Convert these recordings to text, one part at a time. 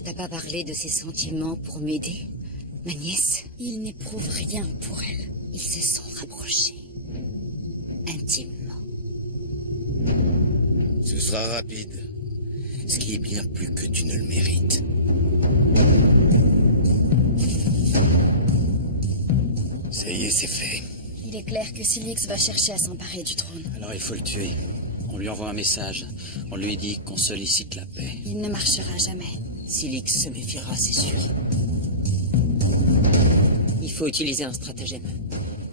t'a pas parlé de ses sentiments pour m'aider, ma nièce? Il n'éprouve rien pour elle. Ils se sont rapprochés. Intimement. Ce sera rapide. Ce qui est bien plus que tu ne le mérites. Ça y est, c'est fait. Il est clair que Silix va chercher à s'emparer du trône. Alors il faut le tuer. On lui envoie un message. On lui dit qu'on sollicite la paix. Il ne marchera jamais. Silix se méfiera, c'est sûr. Il faut utiliser un stratagème.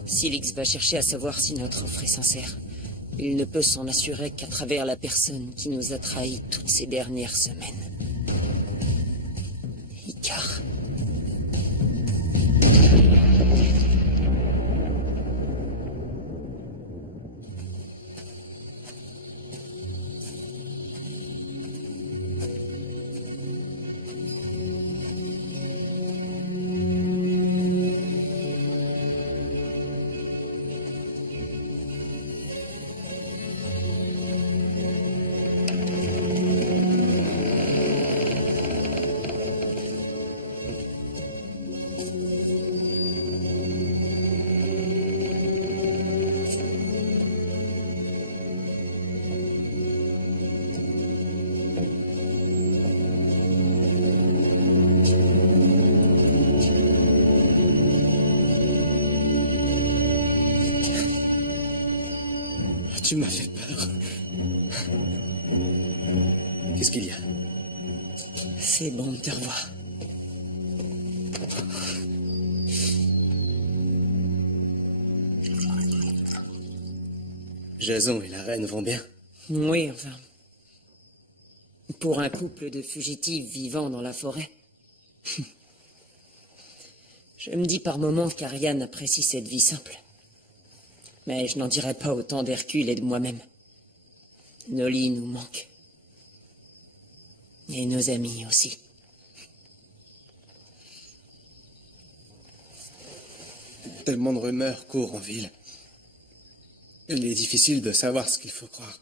Silix va chercher à savoir si notre offre est sincère. Il ne peut s'en assurer qu'à travers la personne qui nous a trahis toutes ces dernières semaines. Icar. Tu m'as fait peur. Qu'est-ce qu'il y a? C'est bon de te revoir. Jason et la reine vont bien? Oui, enfin. Pour un couple de fugitifs vivant dans la forêt. Je me dis par moments qu'Ariane apprécie cette vie simple. Mais je n'en dirai pas autant d'Hercule et de moi-même. Noli nous manque. Et nos amis aussi. Tellement de rumeurs courent en ville. Il est difficile de savoir ce qu'il faut croire.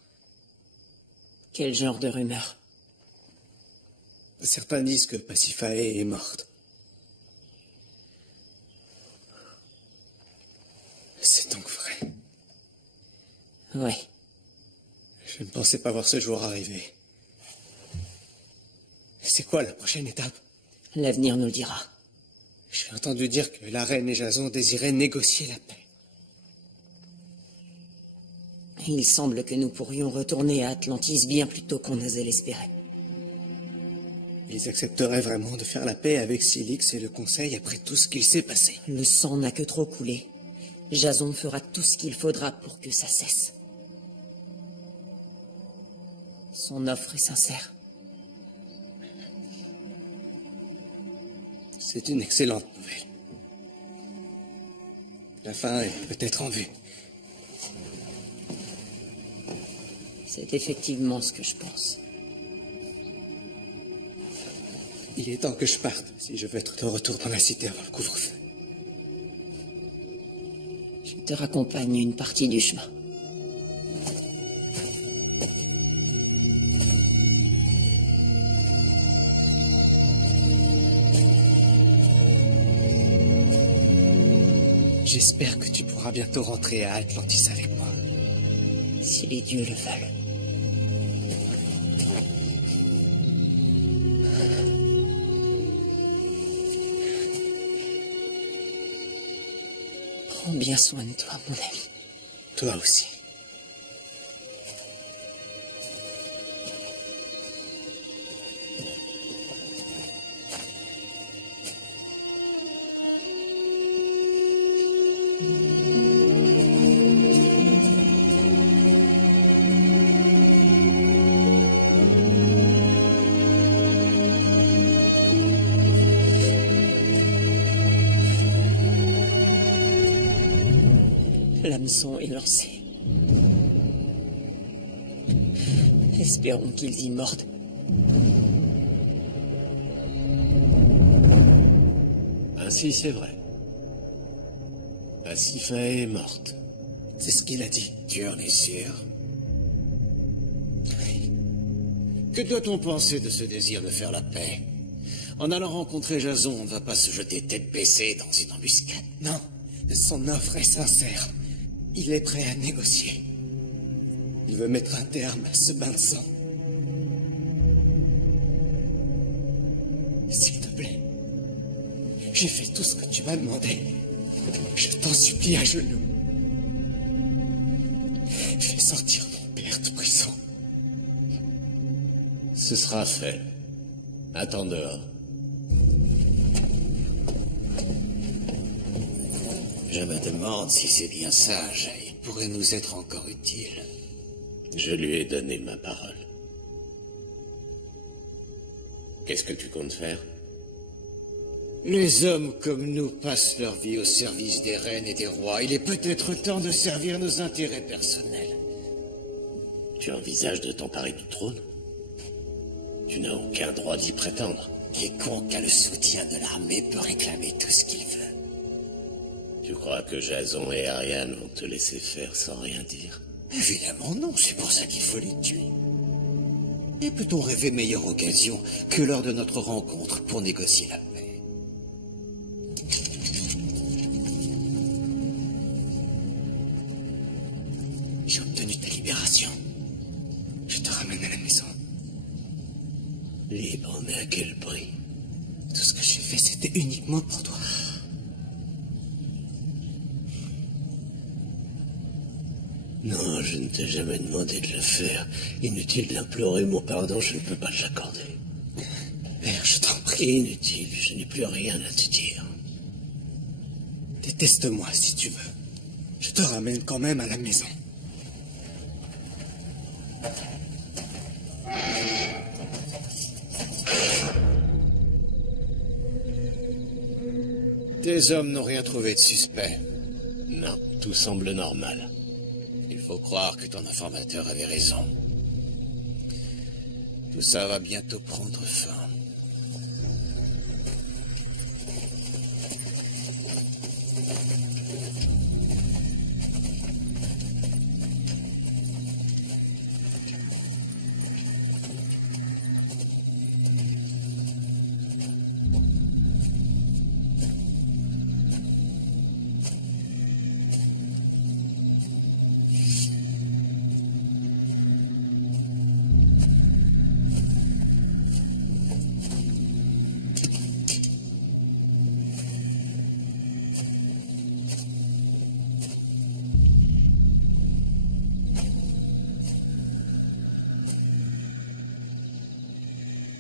Quel genre de rumeurs? Certains disent que Pasiphae est morte. C'est donc vrai. Ouais. Je ne pensais pas voir ce jour arriver. C'est quoi la prochaine étape? L'avenir nous le dira. J'ai entendu dire que la reine et Jason désiraient négocier la paix. Il semble que nous pourrions retourner à Atlantis bien plus tôt qu'on osait l'espérer. Ils accepteraient vraiment de faire la paix avec Silix et le Conseil après tout ce qu'il s'est passé. Le sang n'a que trop coulé. Jason fera tout ce qu'il faudra pour que ça cesse. Son offre est sincère. C'est une excellente nouvelle. La fin est peut-être en vue. C'est effectivement ce que je pense. Il est temps que je parte, si je veux être de retour dans la cité avant le couvre-feu. Je te raccompagne une partie du chemin. J'espère que tu pourras bientôt rentrer à Atlantis avec moi. Si les dieux le veulent. Prends bien soin de toi, mon ami. Toi aussi. L'hameçon est lancé. Espérons qu'ils y mordent. Ainsi, c'est vrai. Pasiphae est morte. C'est ce qu'il a dit. Tu en es sûr? Que doit-on penser de ce désir de faire la paix? En allant rencontrer Jason, on ne va pas se jeter tête baissée dans une embuscade. Non, son offre est sincère. Il est prêt à négocier. Il veut mettre un terme à ce bain de sang. S'il te plaît, j'ai fait tout ce que tu m'as demandé. Je t'en supplie à genoux. Fais sortir mon père de prison. Ce sera fait. Attends dehors. Je me demande si c'est bien sage. Il pourrait nous être encore utile. Je lui ai donné ma parole. Qu'est-ce que tu comptes faire? Les hommes comme nous passent leur vie au service des reines et des rois. Il est peut-être temps de servir nos intérêts personnels. Tu envisages de t'emparer du trône? Tu n'as aucun droit d'y prétendre. Quiconque a le soutien de l'armée peut réclamer tout ce qu'il veut. Tu crois que Jason et Ariane vont te laisser faire sans rien dire? Évidemment non, c'est pour ça qu'il faut les tuer. Et peut-on rêver meilleure occasion que lors de notre rencontre pour négocier la paix? J'ai obtenu ta libération. Je te ramène à la maison. Libre, mais à quel prix? Tout ce que j'ai fait, c'était uniquement pour toi. Non, je ne t'ai jamais demandé de le faire. Inutile d'implorer mon pardon, je ne peux pas te l'accorder. Père, je t'en prie. Inutile, je n'ai plus rien à te dire. Déteste-moi si tu veux. Je te ramène quand même à la maison. Tes hommes n'ont rien trouvé de suspect. Non, tout semble normal. Il faut croire que ton informateur avait raison. Tout ça va bientôt prendre fin.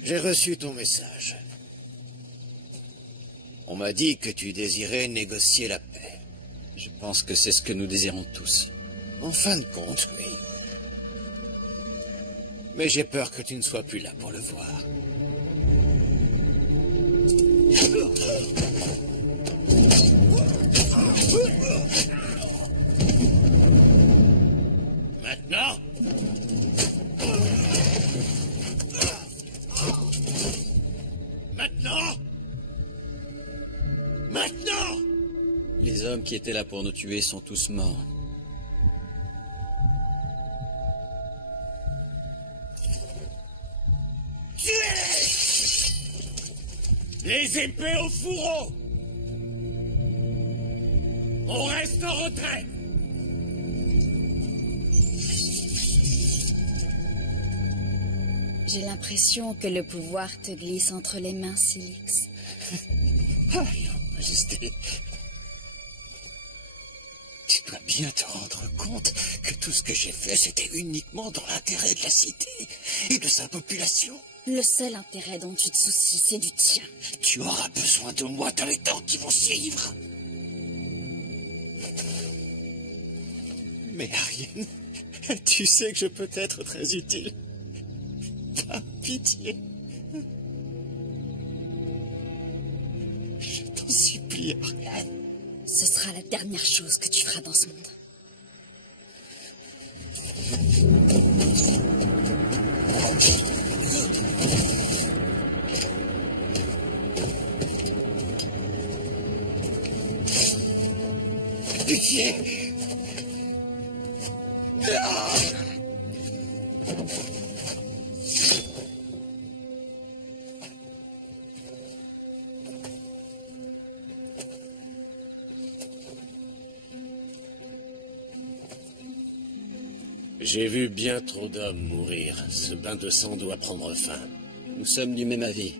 J'ai reçu ton message. On m'a dit que tu désirais négocier la paix. Je pense que c'est ce que nous désirons tous. En fin de compte, oui. Mais j'ai peur que tu ne sois plus là pour le voir. Maintenant ? Maintenant ! Les hommes qui étaient là pour nous tuer sont tous morts. Tuez! Les épées au fourreau! On reste en retrait! J'ai l'impression que le pouvoir te glisse entre les mains, Silix. Ah, Majesté, tu dois bien te rendre compte que tout ce que j'ai fait, c'était uniquement dans l'intérêt de la cité et de sa population. Le seul intérêt dont tu te soucies, c'est du tien. Tu auras besoin de moi dans les temps qui vont suivre. Mais Ariane, tu sais que je peux être très utile. Par pitié. Je t'en supplie, Ariane. Ce sera la dernière chose que tu feras dans ce monde. Pitié. J'ai vu bien trop d'hommes mourir. Ce bain de sang doit prendre fin. Nous sommes du même avis.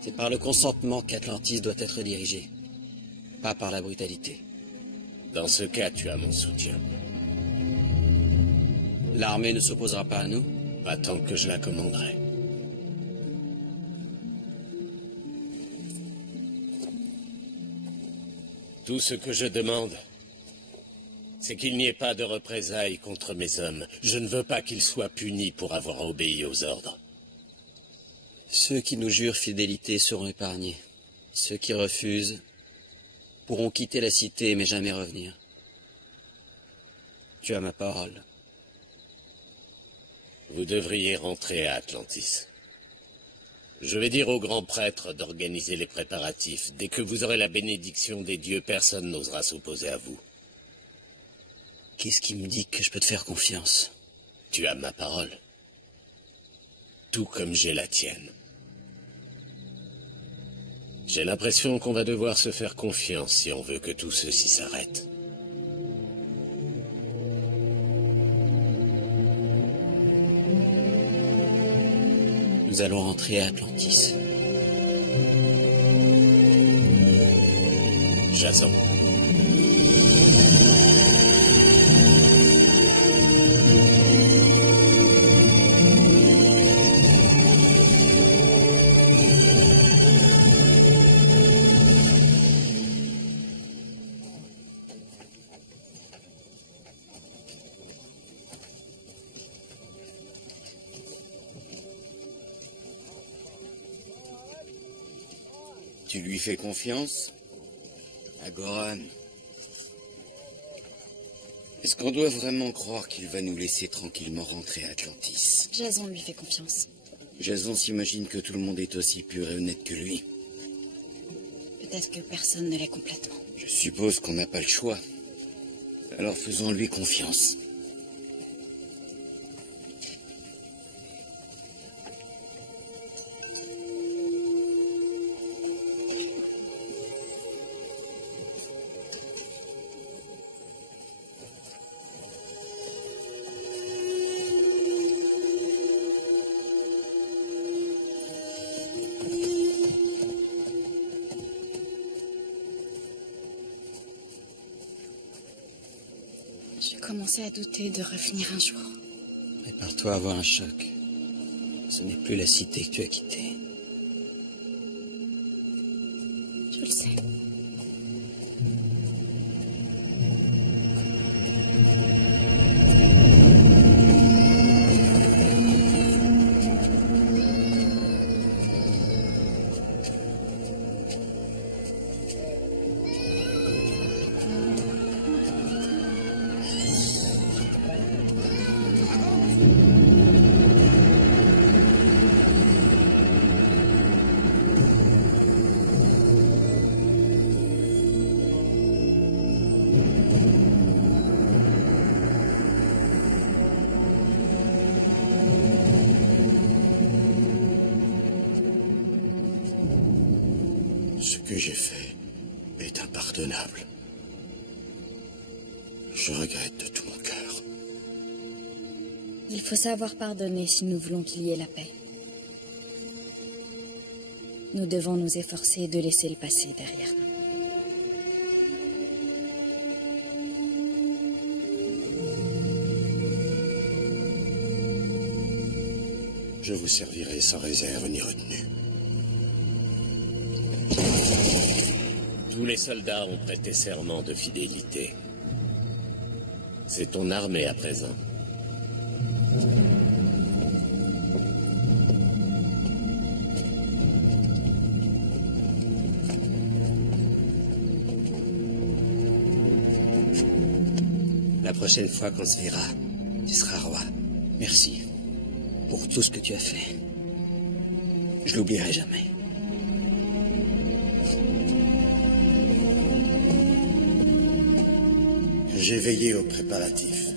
C'est par le consentement qu'Atlantis doit être dirigée, pas par la brutalité. Dans ce cas, tu as mon soutien. L'armée ne s'opposera pas à nous? Pas tant que je la commanderai. Tout ce que je demande, c'est qu'il n'y ait pas de représailles contre mes hommes. Je ne veux pas qu'ils soient punis pour avoir obéi aux ordres. Ceux qui nous jurent fidélité seront épargnés. Ceux qui refusent pourront quitter la cité mais jamais revenir. Tu as ma parole. Vous devriez rentrer à Atlantis. Je vais dire au grand prêtre d'organiser les préparatifs. Dès que vous aurez la bénédiction des dieux, personne n'osera s'opposer à vous. Qu'est-ce qui me dit que je peux te faire confiance? Tu as ma parole. Tout comme j'ai la tienne. J'ai l'impression qu'on va devoir se faire confiance si on veut que tout ceci s'arrête. Nous allons rentrer à Atlantis. Jason. Tu lui fais confiance? À Goran. Est-ce qu'on doit vraiment croire qu'il va nous laisser tranquillement rentrer à Atlantis? Jason lui fait confiance. Jason s'imagine que tout le monde est aussi pur et honnête que lui. Peut-être que personne ne l'est complètement. Je suppose qu'on n'a pas le choix. Alors faisons-lui confiance. Je commençais à douter de revenir un jour. Prépare-toi à avoir un choc. Ce n'est plus la cité que tu as quittée. Je le sais. Ce que j'ai fait est impardonnable. Je regrette de tout mon cœur. Il faut savoir pardonner si nous voulons qu'il y ait la paix. Nous devons nous efforcer de laisser le passé derrière nous. Je vous servirai sans réserve ni retenue. Tous les soldats ont prêté serment de fidélité. C'est ton armée à présent. La prochaine fois qu'on se verra, tu seras roi. Merci pour tout ce que tu as fait. Je l'oublierai jamais. J'ai veillé aux préparatifs.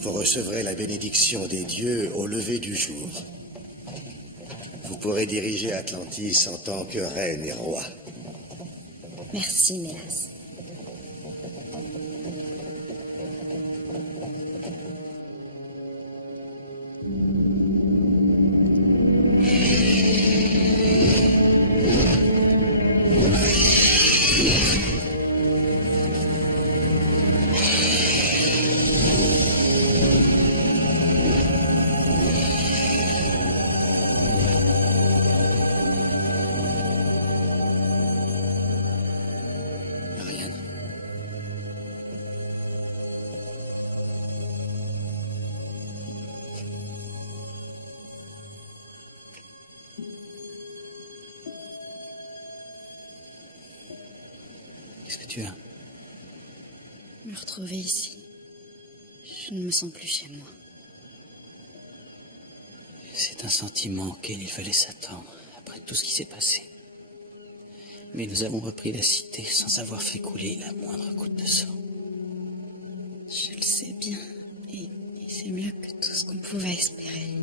Vous recevrez la bénédiction des dieux au lever du jour. Vous pourrez diriger Atlantis en tant que reine et roi. Merci, Mélas. Qu'est-ce que tu as? Me retrouver ici. Je ne me sens plus chez moi. C'est un sentiment auquel il fallait s'attendre, après tout ce qui s'est passé. Mais nous avons repris la cité sans avoir fait couler la moindre goutte de sang. Je le sais bien. Et c'est mieux que tout ce qu'on pouvait espérer.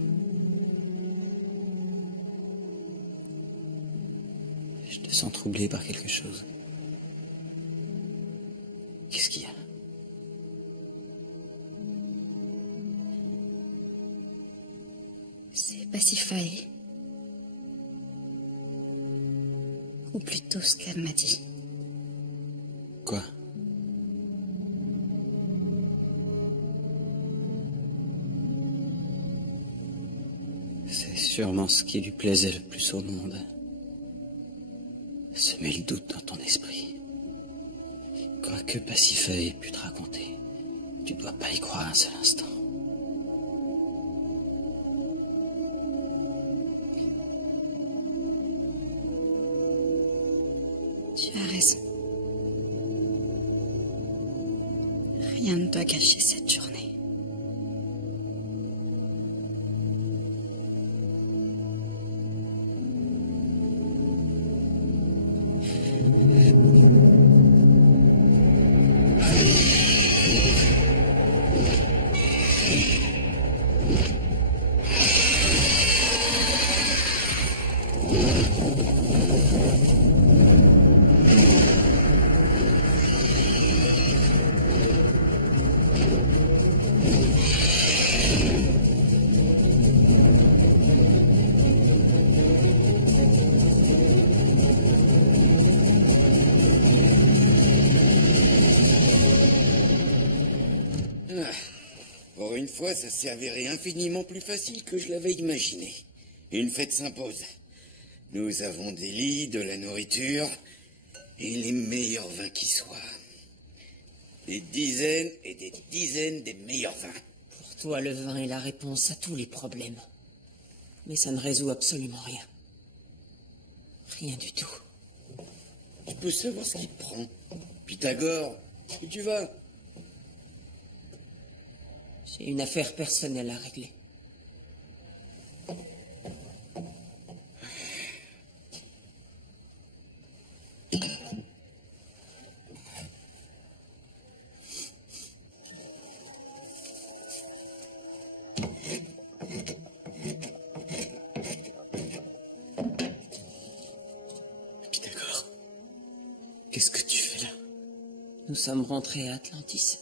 Je te sens troublé par quelque chose. Qu'est-ce qu'il y a? C'est Pasiphae. Ou plutôt ce qu'elle m'a dit. Quoi? C'est sûrement ce qui lui plaisait le plus au monde. Semer le doute dans ton esprit. Quoi que Pasiphae ait pu te raconter, tu ne dois pas y croire un seul instant. Tu as raison. Rien ne doit gâcher cette journée. Pour une fois, ça s'est avéré infiniment plus facile que je l'avais imaginé. Une fête s'impose. Nous avons des lits, de la nourriture et les meilleurs vins qui soient. Des dizaines et des dizaines des meilleurs vins. Pour toi, le vin est la réponse à tous les problèmes. Mais ça ne résout absolument rien. Rien du tout. Je peux savoir ce qui te prend. Pythagore, où tu vas? J'ai une affaire personnelle à régler. Pythagore, qu'est-ce que tu fais là? Nous sommes rentrés à Atlantis.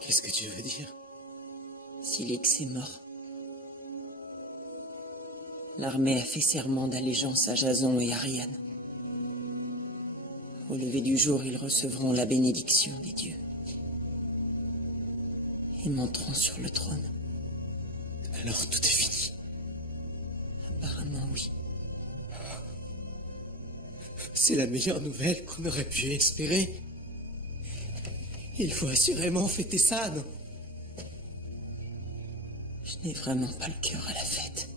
Qu'est-ce que tu veux dire? Silix est mort. L'armée a fait serment d'allégeance à Jason et Ariane. Au lever du jour, ils recevront la bénédiction des dieux. Et monteront sur le trône. Alors tout est fini. Apparemment, oui. C'est la meilleure nouvelle qu'on aurait pu espérer. Il faut assurément fêter ça, non? Je n'ai vraiment pas le cœur à la fête.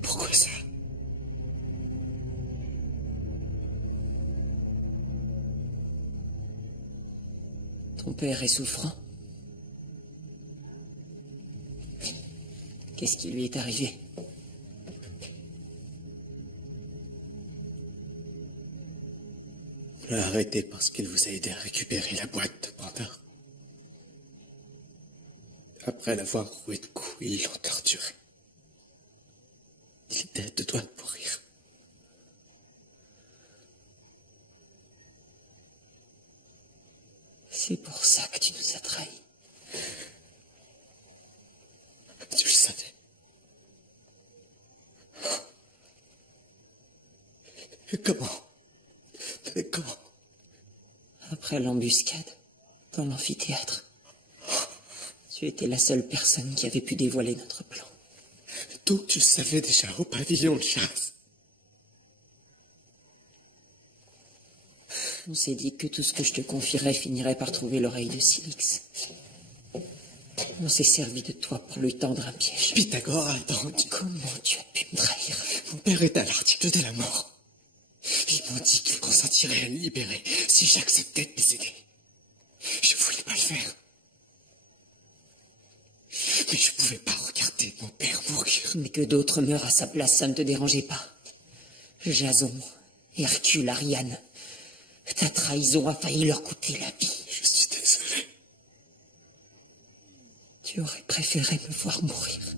Pourquoi ça? Ton père est souffrant. Qu'est-ce qui lui est arrivé? On l'a arrêté parce qu'il vous a aidé à récupérer la boîte de Pandore. Après l'avoir roué de coups, ils l'ont torturé. Il était à 2 doigts de mourir. C'est pour ça que tu nous as trahis. Tu le savais. Comment? Mais comment? Après l'embuscade, dans l'amphithéâtre, tu étais la seule personne qui avait pu dévoiler notre plan. Donc tu le savais déjà au pavillon de chasse. On s'est dit que tout ce que je te confierais finirait par trouver l'oreille de Silix. On s'est servi de toi pour lui tendre un piège. Pythagore, attends. Comment tu as pu me trahir? Mon père est à l'article de la mort. Ils m'ont dit qu'ils consentiraient à me libérer si j'acceptais de les aider. Je voulais pas le faire. Mais je pouvais pas regarder mon père mourir. Mais que d'autres meurent à sa place, ça ne te dérangeait pas. Jason, Hercule, Ariane. Ta trahison a failli leur coûter la vie. Je suis désolé. Tu aurais préféré me voir mourir.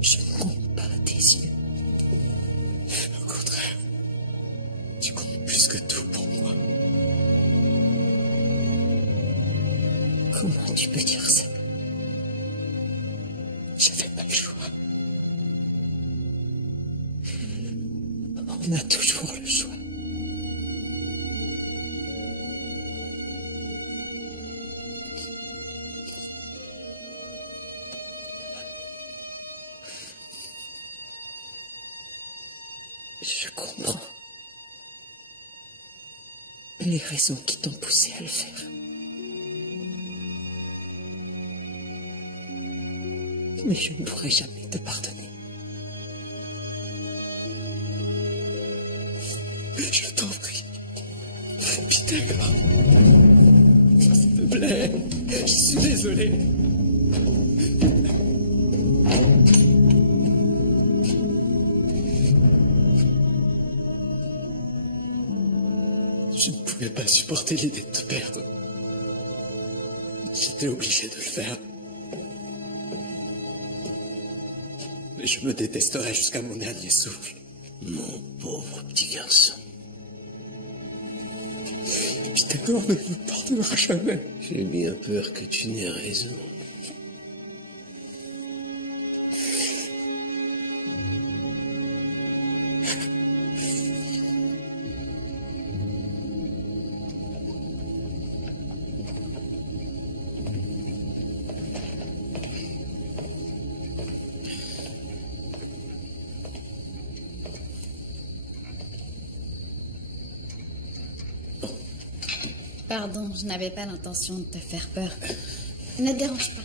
Je ne compte pas à tes yeux. Au contraire, tu comptes plus que tout pour moi. Comment tu peux dire ça? J'avais pas le choix. On a toujours le choix. Je comprends les raisons qui t'ont poussé à le faire. Mais je ne pourrai jamais te pardonner. Je t'en prie. Pythagore. S'il te plaît. Je suis désolé. Je ne pouvais pas supporter l'idée de te perdre. J'étais obligé de le faire. Mais je me détesterai jusqu'à mon dernier souffle. Mon pauvre petit garçon. Pythagore ne me pardonnera jamais. J'ai bien peur que tu n'aies raison. Pardon, je n'avais pas l'intention de te faire peur. Ne te dérange pas.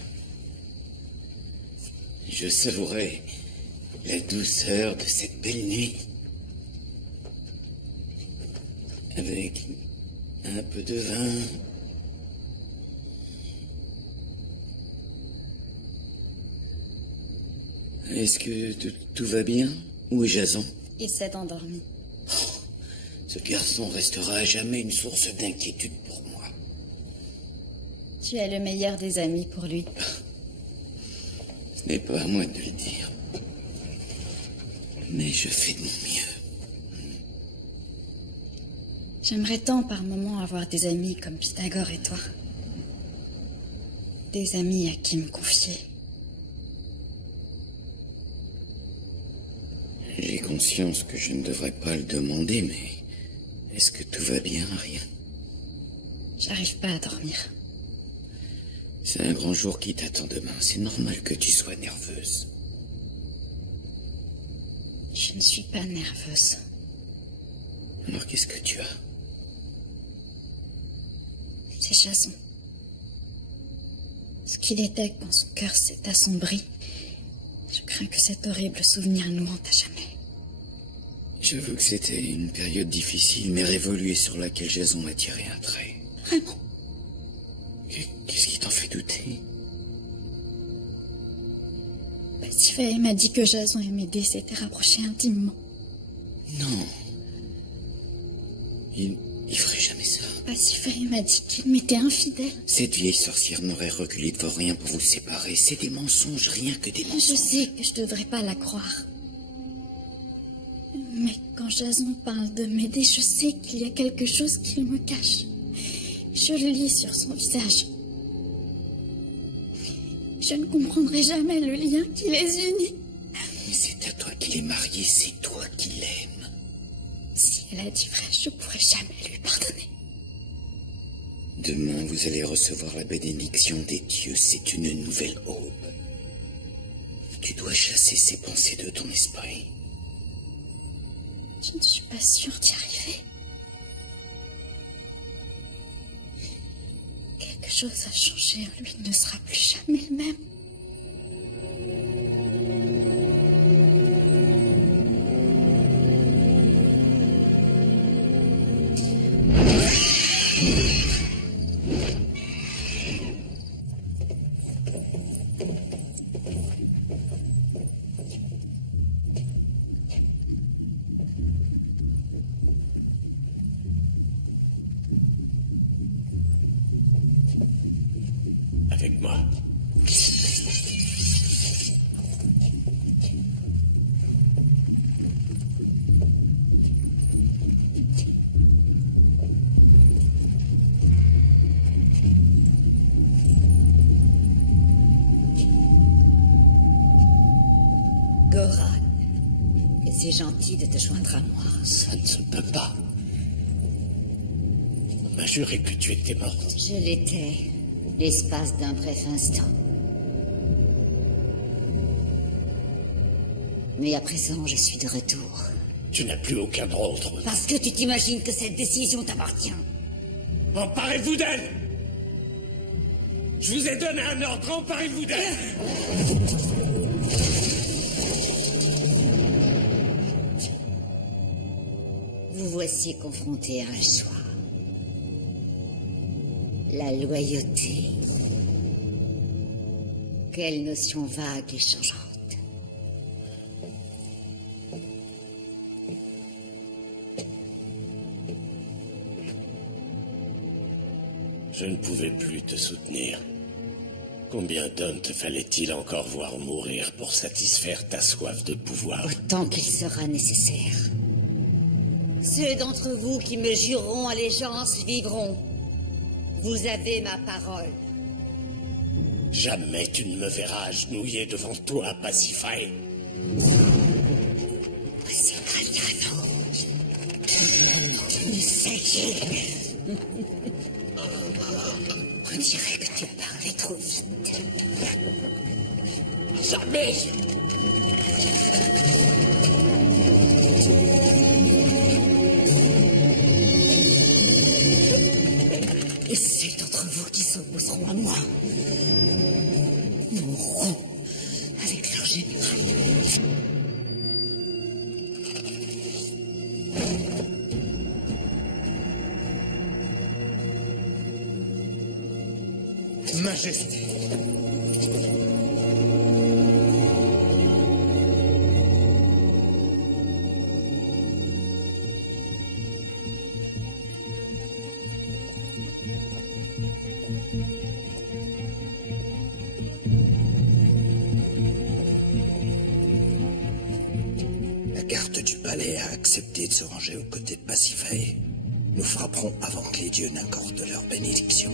Je savourais la douceur de cette belle nuit. Avec un peu de vin. Est-ce que tout va bien? Où est Jason? Il s'est endormi. Ce garçon restera à jamais une source d'inquiétude pour moi. Tu es le meilleur des amis pour lui. Ce n'est pas à moi de le dire. Mais je fais de mon mieux. J'aimerais tant par moments avoir des amis comme Pythagore et toi. Des amis à qui me confier. J'ai conscience que je ne devrais pas le demander, mais... Est-ce que tout va bien, Ariane? J'arrive pas à dormir. C'est un grand jour qui t'attend demain. C'est normal que tu sois nerveuse. Je ne suis pas nerveuse. Alors qu'est-ce que tu as? C'est Jason. Ce qu'il était quand son cœur s'est assombri. Je crains que cet horrible souvenir nous hante à jamais. J'avoue que c'était une période difficile, mais révolue et sur laquelle Jason a tiré un trait. Vraiment? Qu'est-ce qui t'en fait douter? Pasiphae m'a dit que Jason et Médée s'étaient rapprochés intimement. Non. Il ferait jamais ça. Pasiphae m'a dit qu'il m'était infidèle. Cette vieille sorcière n'aurait reculé devant rien pour vous séparer. C'est des mensonges, rien que des mensonges. Je sais que je devrais pas la croire. Mais quand Jason parle de Médée, je sais qu'il y a quelque chose qu'il me cache. Je le lis sur son visage. Je ne comprendrai jamais le lien qui les unit. Mais c'est à toi qu'il est marié, c'est toi qui l'aimes. Si elle a dit vrai, je pourrai jamais lui pardonner. Demain, vous allez recevoir la bénédiction des dieux. C'est une nouvelle aube. Tu dois chasser ces pensées de ton esprit. Je ne suis pas sûre d'y arriver. Quelque chose a changé en lui, il ne sera plus jamais le même. avec moi. Goran, c'est gentil de te joindre à moi. Ça ne se peut pas. On m'a juré que tu étais morte. Je l'étais, l'espace d'un bref instant. Mais à présent, je suis de retour. Tu n'as plus aucun droit au trône. Parce que tu t'imagines que cette décision t'appartient. Emparez-vous d'elle! Je vous ai donné un ordre, emparez-vous d'elle! Vous voici confronté à un choix. La loyauté. Quelle notion vague et changeante. Je ne pouvais plus te soutenir. Combien d'hommes te fallait-il encore voir mourir pour satisfaire ta soif de pouvoir? Autant qu'il sera nécessaire. Ceux d'entre vous qui me jureront allégeance vivront. Vous avez ma parole. Jamais tu ne me verras agenouillé devant toi, Pasiphae. On dirait que tu parlais trop vite. Jamais! Et ceux d'entre vous qui s'opposeront à moi mourront avec leur général. Majesté. La garde du palais a accepté de se ranger aux côtés de Pasiphae. Nous frapperons avant que les dieux n'accordent leur bénédiction.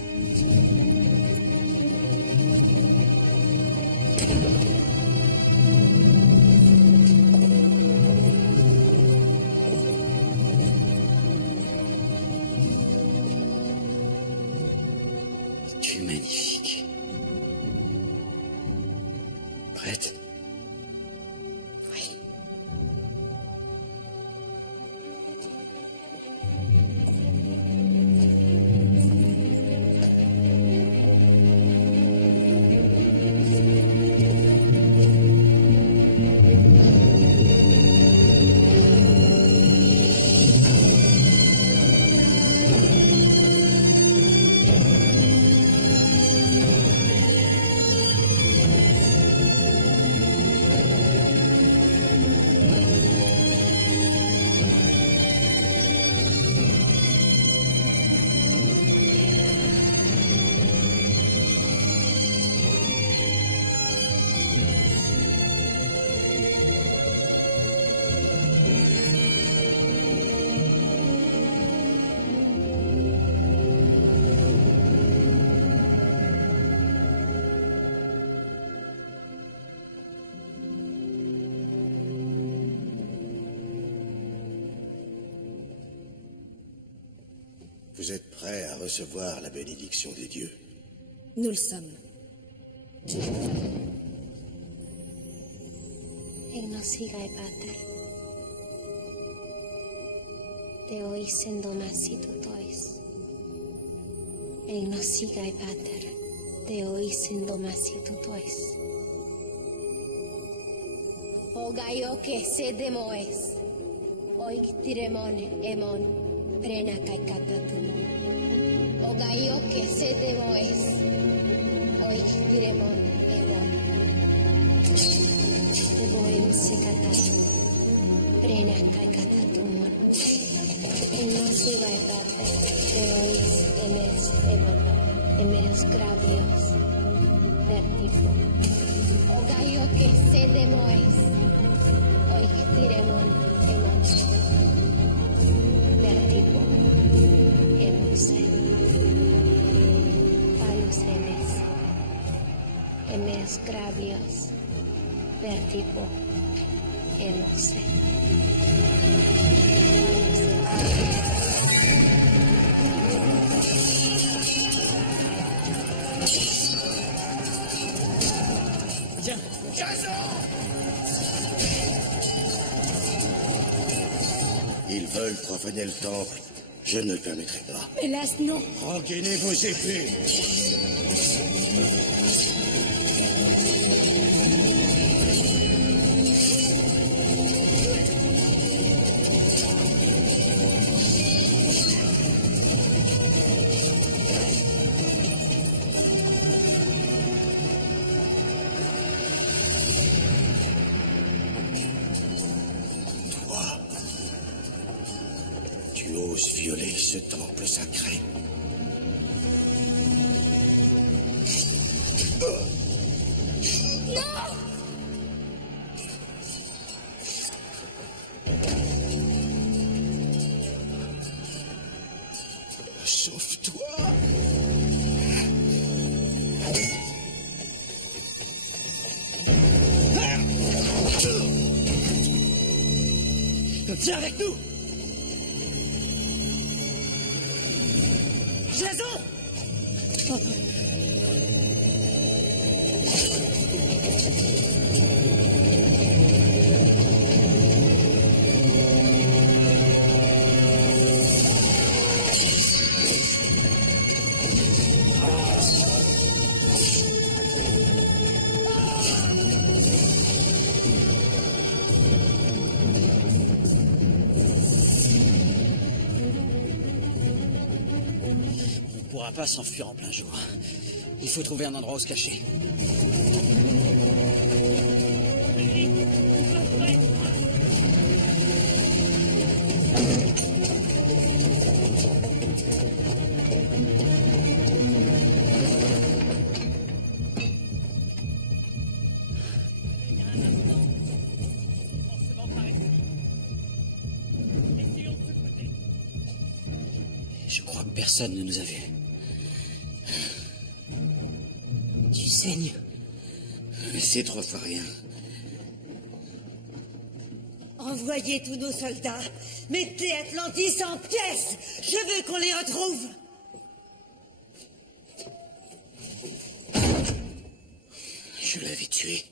Tu es magnifique. Prête? Oui. Vous êtes prêts à recevoir la bénédiction des dieux? Nous le sommes. Ignosigay pater. Teois endomasitu tois. Ignosigay pater. Teois endomasitu tois. Ogayo que se demoes. Oig tiremon emon. Prena kai katatumon. Ogayo que se demoes. Oig tiremon emon. Tevoem sikatan. Prena kai katatumon. Ignosigay pater. Teois emes emon. Emes gravios. vertipo. Ogaio que se demoes. Oiktiremon emon. Vertipo. Emose. Palus emes. Emes gravios. Vertipo. Emose. Ils veulent profaner le temple. Je ne le permettrai pas. Hélas, non. Regainez vos épées. Tu oses violer ce temple sacré. Sauve-toi! Viens avec nous! Jason! On ne pourra pas s'enfuir en plein jour. Il faut trouver un endroit où se cacher. Je crois que personne ne nous a vus. Tu saignes. C'est 3 fois rien. Envoyez tous nos soldats. Mettez Atlantis en pièces. Je veux qu'on les retrouve. Je l'avais tuée.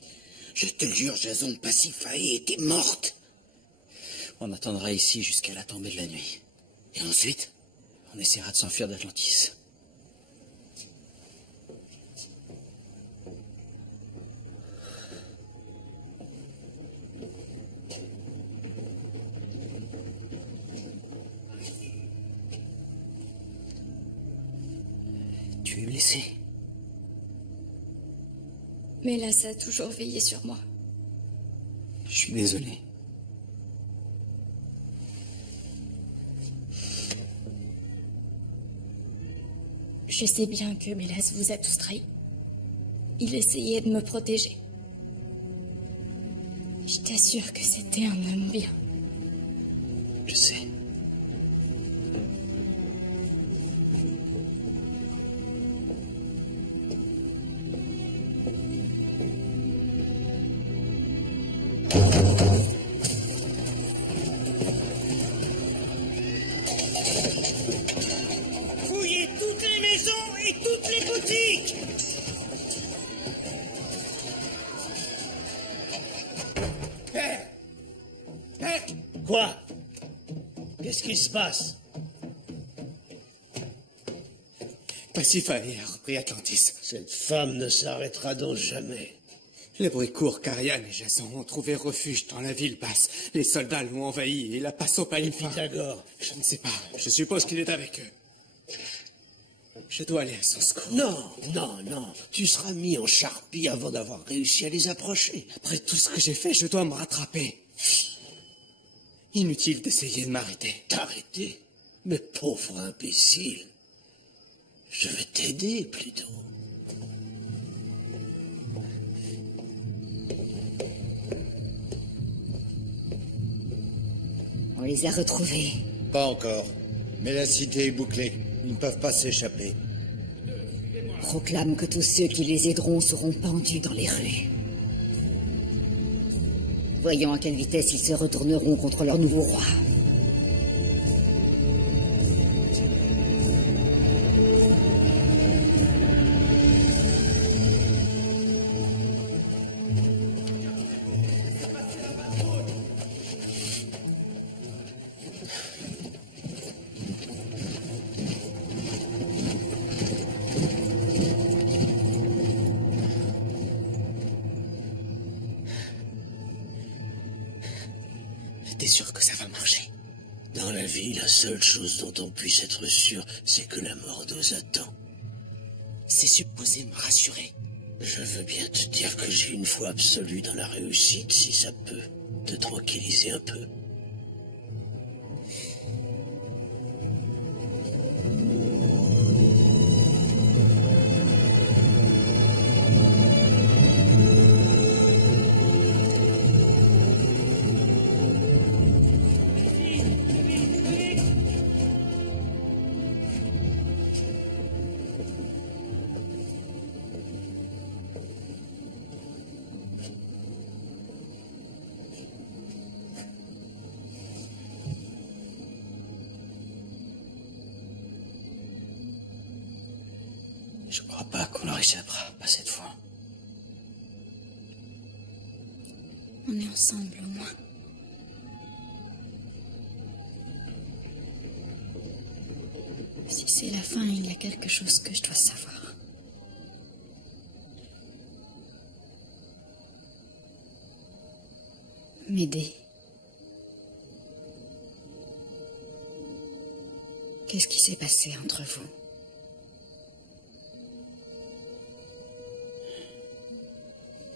Je te le jure, Jason, Pasiphae était morte. On attendra ici jusqu'à la tombée de la nuit. Et ensuite? On essaiera de s'enfuir d'Atlantis. Tu es blessé. Mélas a toujours veillé sur moi. Je suis désolé. Je sais bien que Mélas vous a tous trahis. Il essayait de me protéger. Je t'assure que c'était un homme bien. Je sais. Fouillez toutes les maisons et toutes les boutiques. Quoi? Qu'est-ce qui se passe? Pasiphae a repris Atlantis. Cette femme ne s'arrêtera donc jamais. Les bruits courts qu'Ariane et Jason ont trouvé refuge dans la ville basse. Les soldats l'ont envahi et la passe au Palinfa. Pythagore. Je ne sais pas. Je suppose qu'il est avec eux. Je dois aller à son secours. Non, non, non. Tu seras mis en charpie avant d'avoir réussi à les approcher. Après tout ce que j'ai fait, je dois me rattraper. Inutile d'essayer de m'arrêter. T'arrêter? Mais pauvre imbécile. Je vais t'aider plutôt. les a retrouvés. Pas encore. Mais la cité est bouclée. Ils ne peuvent pas s'échapper. Proclame que tous ceux qui les aideront seront pendus dans les rues. Voyons à quelle vitesse ils se retourneront contre leur nouveau roi. T'es sûr que ça va marcher? Dans la vie, la seule chose dont on puisse être sûr, c'est que la mort nous attend. C'est supposé me rassurer. Je veux bien te dire que j'ai une foi absolue dans la réussite, si ça peut te tranquilliser un peu. Je crois pas qu'on leur échappera, pas cette fois. On est ensemble au moins. Si c'est la fin, il y a quelque chose que je dois savoir. M'aider. Qu'est-ce qui s'est passé entre vous?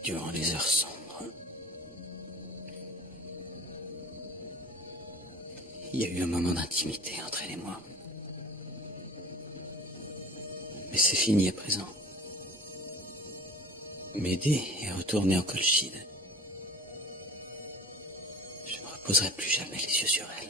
Durant les heures sombres, il y a eu un moment d'intimité entre elle et moi. Mais c'est fini à présent. M'aider est retourné en Colchide. Je ne reposerai plus jamais les yeux sur elle.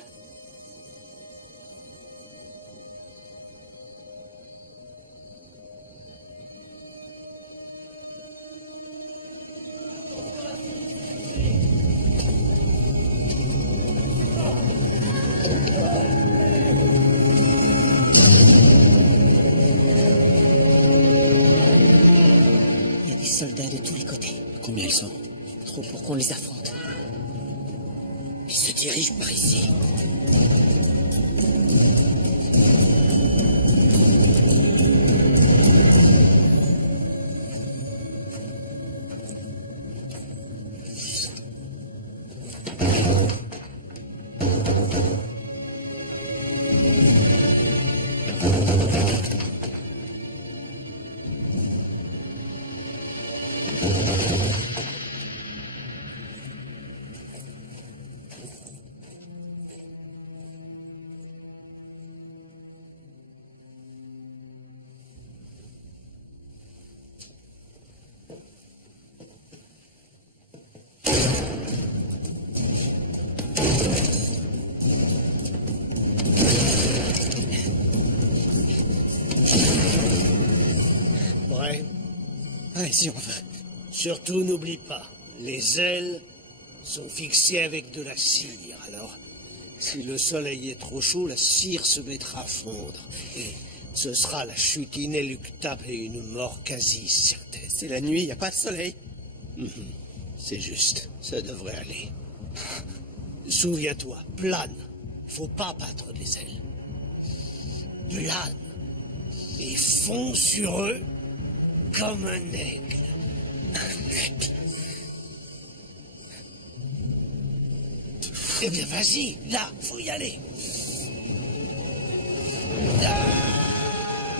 Soldats de tous les côtés. Combien ils sont? Trop pour qu'on les affronte. Ils se dirigent par ici. Si on veut. Surtout, n'oublie pas, les ailes sont fixées avec de la cire. Alors, si le soleil est trop chaud, la cire se mettra à fondre. Et ce sera la chute inéluctable et une mort quasi certaine. C'est la nuit, il n'y a pas de soleil. C'est juste, ça devrait aller. Souviens-toi, plane. Faut pas battre les ailes. Plane. Et fonds sur eux comme un aigle. Un aigle. Eh bien, vas-y, là, faut y aller.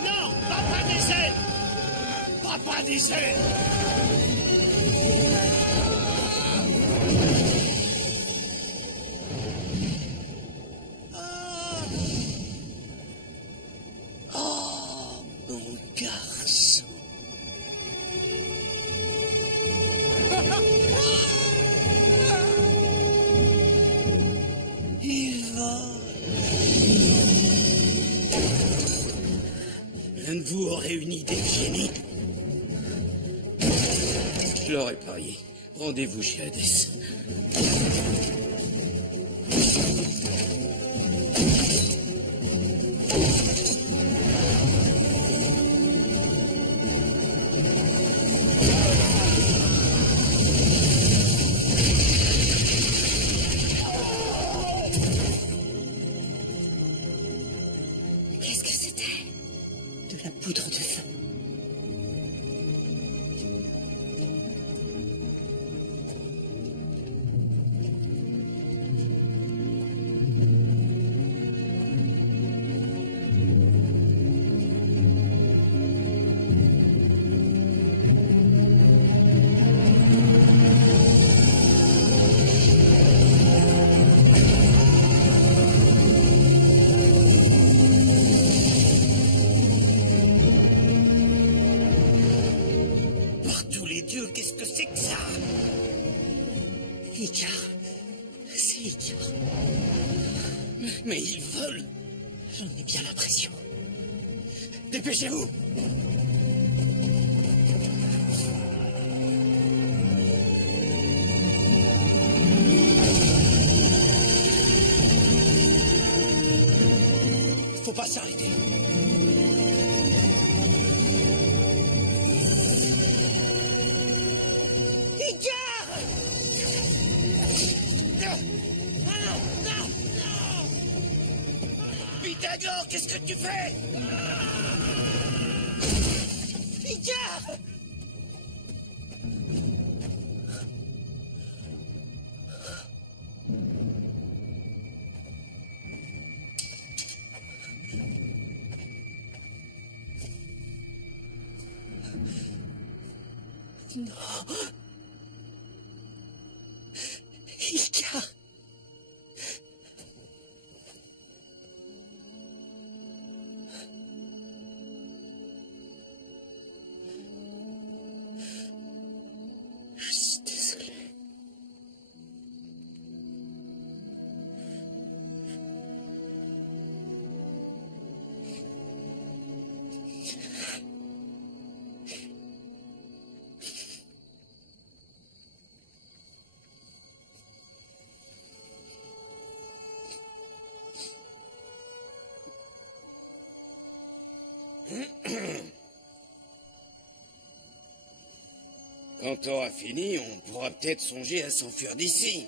Non, pas des ailes. Pas des ailes. Oh, mon garçon. Il va génie. Je l'aurais parié. Rendez-vous chez Hadès. Qu'est-ce que c'était? De la poudre de feu. Par tous les dieux, qu'est-ce que c'est que ça? Icar. C'est Icar. Mais ils volent. J'en ai bien l'impression. Dépêchez-vous. Faut pas s'arrêter. Pythagore, qu'est-ce que tu fais? Icar! Non. Icar. Je suis désolé. Quand t'auras fini, on pourra peut-être songer à s'enfuir d'ici.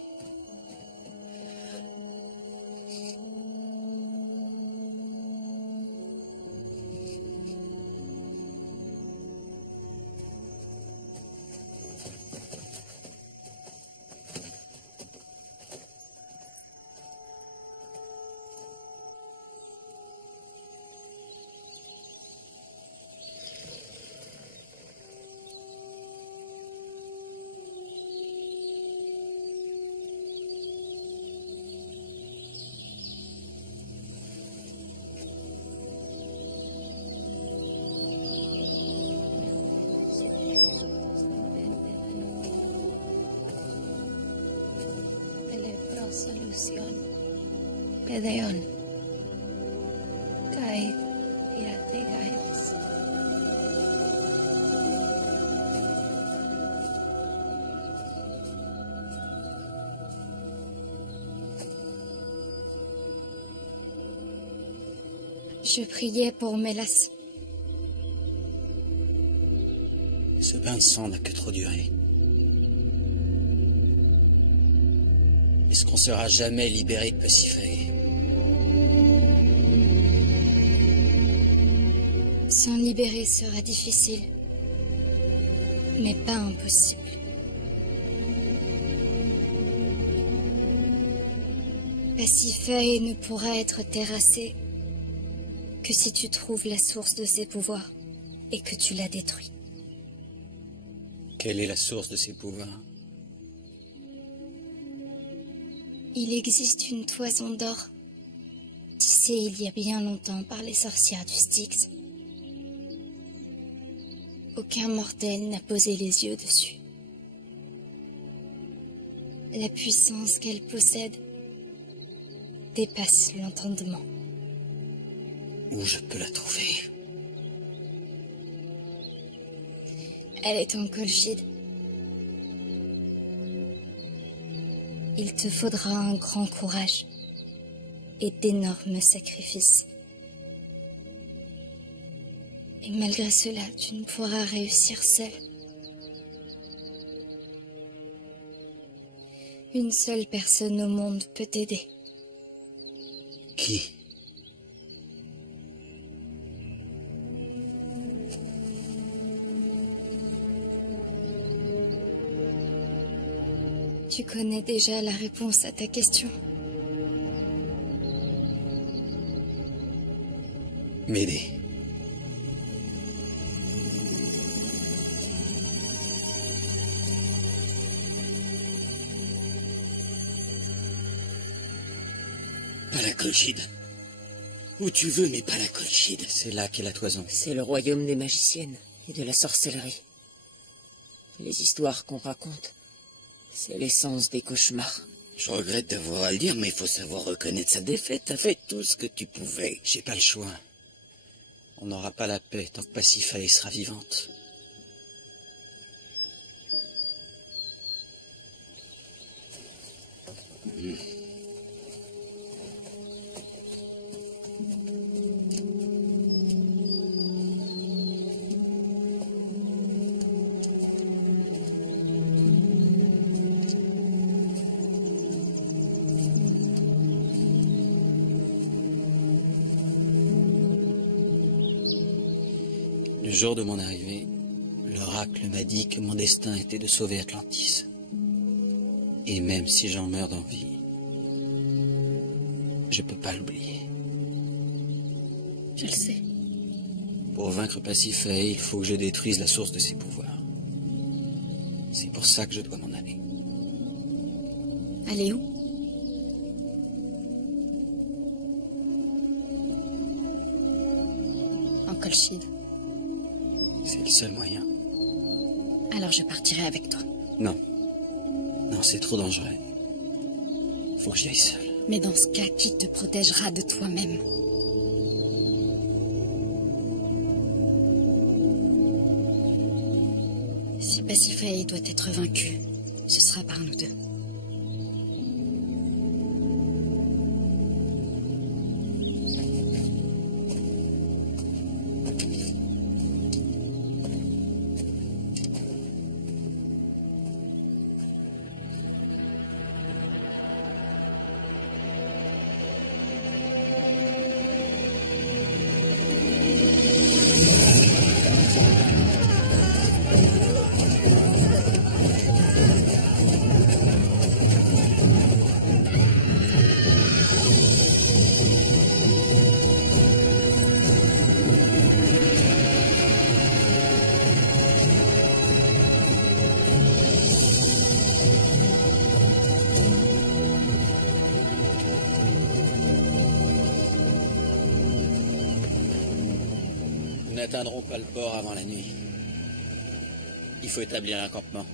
Solución. Pedeon. Caed Pirategaios. Je priais pour Mélas. Ce bain de sang n'a que trop duré. Est-ce qu'on sera jamais libéré de Pasiphae? S'en libérer sera difficile, mais pas impossible. Pasiphae ne pourra être terrassée que si tu trouves la source de ses pouvoirs et que tu la détruis. Quelle est la source de ses pouvoirs? Il existe une toison d'or, tissée il y a bien longtemps par les sorcières du Styx. Aucun mortel n'a posé les yeux dessus. La puissance qu'elle possède dépasse l'entendement. Où je peux la trouver? Elle est en Colchide. Il te faudra un grand courage et d'énormes sacrifices. Et malgré cela, tu ne pourras réussir seul. Une seule personne au monde peut t'aider. Qui? Tu connais déjà la réponse à ta question. M'aider. Pas la Colchide. Où tu veux, mais pas la Colchide. C'est là qu'est la toison. C'est le royaume des magiciennes et de la sorcellerie. Les histoires qu'on raconte, c'est l'essence des cauchemars. Je regrette d'avoir à le dire, mais il faut savoir reconnaître sa défaite. T'as fait tout ce que tu pouvais. J'ai pas le choix. On n'aura pas la paix tant que Pasiphae sera vivante. Le jour de mon arrivée, l'oracle m'a dit que mon destin était de sauver Atlantis. Et même si j'en meurs d'envie, je peux pas l'oublier. Je le sais. Pour vaincre Pasiphae, il faut que je détruise la source de ses pouvoirs. C'est pour ça que je dois m'en aller. Allez où? En Colchide. C'est le seul moyen. Alors je partirai avec toi. Non. Non, c'est trop dangereux. Faut que j'y aille seul. Mais dans ce cas, qui te protégera de toi-même? Si Pasiphae doit être vaincu, ce sera par nous deux. Nous n'atteindrons pas le port avant la nuit. Il faut établir un campement.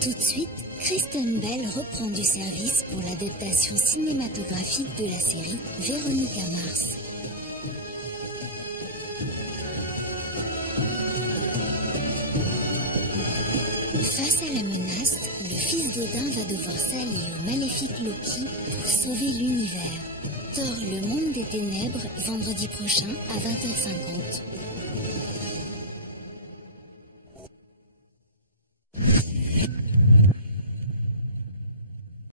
Tout de suite, Kristen Bell reprend du service pour l'adaptation cinématographique de la série Véronica Mars. Face à la menace, le fils Odin va devoir s'allier au maléfique Loki pour sauver l'univers. Thor, le monde des ténèbres, vendredi prochain à 20h50.